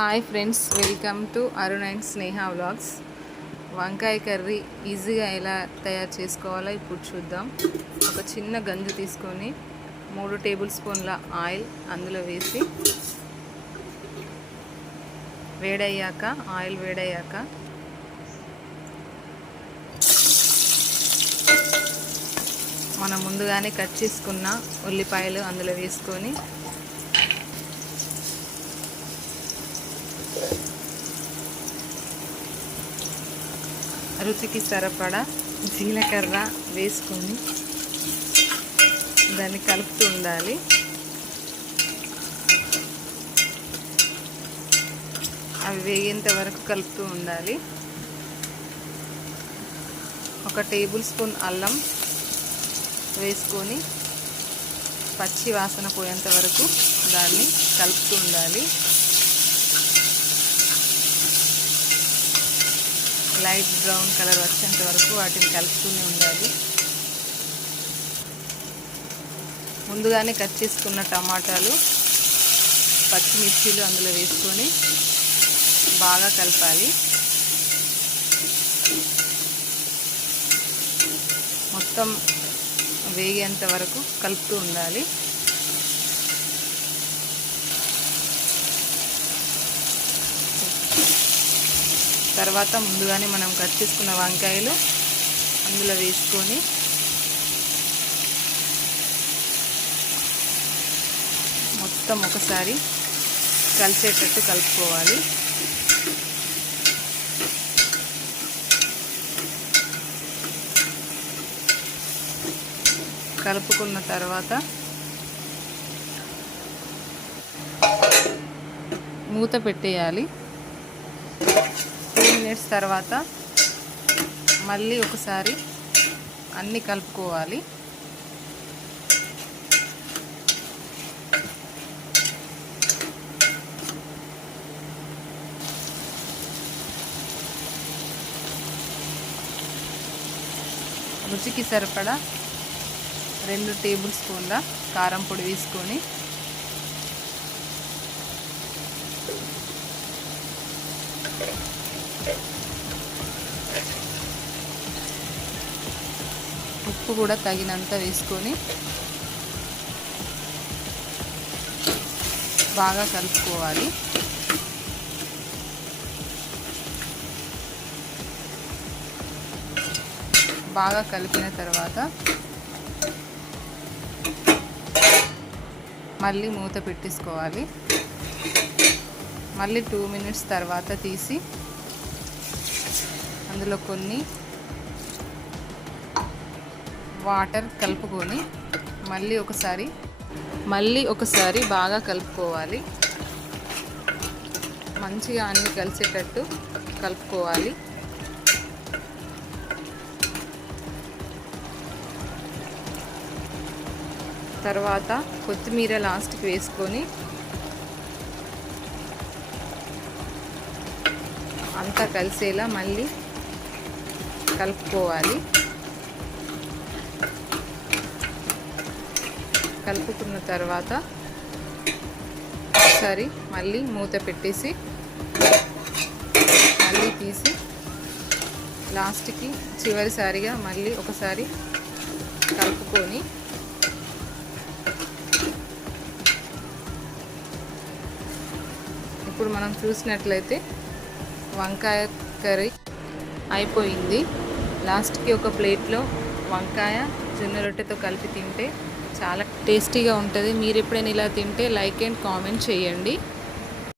Hi friends, welcome to Arun and Sneha vlogs. వంకాయ curry ఈజీగా ఎలా తయారు చేసుకోవాలో ఇప్పుడు చూద్దాం. ఒక చిన్న గంజు తీసుకొని 3 టేబుల్ స్పూన్ల ఆయిల్ అందులో వేసి ఆయిల్ వేడయ్యాక మనం ముందుగానే కట్ చేసుకున్న ఉల్లిపాయలు అందులో వేసుకొని రుచికి సరిపడా జీలకర్ర వేసుకొని దాన్ని కలుపుతూ ఉండాలి. అవి వేగేంత వరకు కలుపుతూ ఉండాలి. 1 టేబుల్ స్పూన్ అల్లం వేసుకొని పచ్చి వాసన పోయేంత వరకు దాన్ని కలుపుతూ ఉండాలి. లైట్ బ్రౌన్ కలర్ వచ్చేంత వరకు వాటిని కలుపుతూనే ఉండాలి. ముందుగానే కట్ చేసుకున్న టమాటాలు, పచ్చిమిర్చీలు అందులో వేసుకొని బాగా కలపాలి. మొత్తం వేగేంత వరకు కలుపుతూ ఉండాలి. తర్వాత ముందుగానే మనం కట్ చేసుకున్న వంకాయలు అందులో వేసుకొని మొత్తం ఒకసారి కలిసేటట్టు కలుపుకోవాలి. కలుపుకున్న తర్వాత మూత పెట్టేయాలి. 3 మినిట్స్ తర్వాత మళ్ళీ ఒకసారి అన్నీ కలుపుకోవాలి. రుచికి సరిపడా 2 టేబుల్ స్పూన్ల కారం పొడి వేసుకొని ఉప్పు కూడా తగినంత వేసుకొని బాగా కలుపుకోవాలి. బాగా కలిపిన తర్వాత మళ్ళీ మూత పెట్టేసుకోవాలి. మళ్ళీ 2 మినిట్స్ తర్వాత తీసి అందులో కొన్ని వాటర్ కలుపుకొని మళ్ళీ ఒకసారి బాగా కలుపుకోవాలి. మంచిగా అన్నీ కలిసేటట్టు కలుపుకోవాలి. తర్వాత కొత్తిమీర లాస్ట్కి వేసుకొని అంతా కలిసేలా మళ్ళీ కలుపుకోవాలి. కలుపుకున్న తర్వాత ఒకసారి మళ్ళీ మూత పెట్టేసి మళ్ళీ తీసి లాస్ట్కి చివరిసారిగా మళ్ళీ ఒకసారి కలుపుకొని ఇప్పుడు మనం చూసినట్లయితే వంకాయ కర్రీ అయిపోయింది. లాస్ట్కి ఒక ప్లేట్లో వంకాయ జొన్న రొట్టెతో కలిపి తింటే చాలా టేస్టీగా ఉంటుంది. మీరు ఎప్పుడైనా ఇలా తింటే లైక్ అండ్ కామెంట్ చేయండి.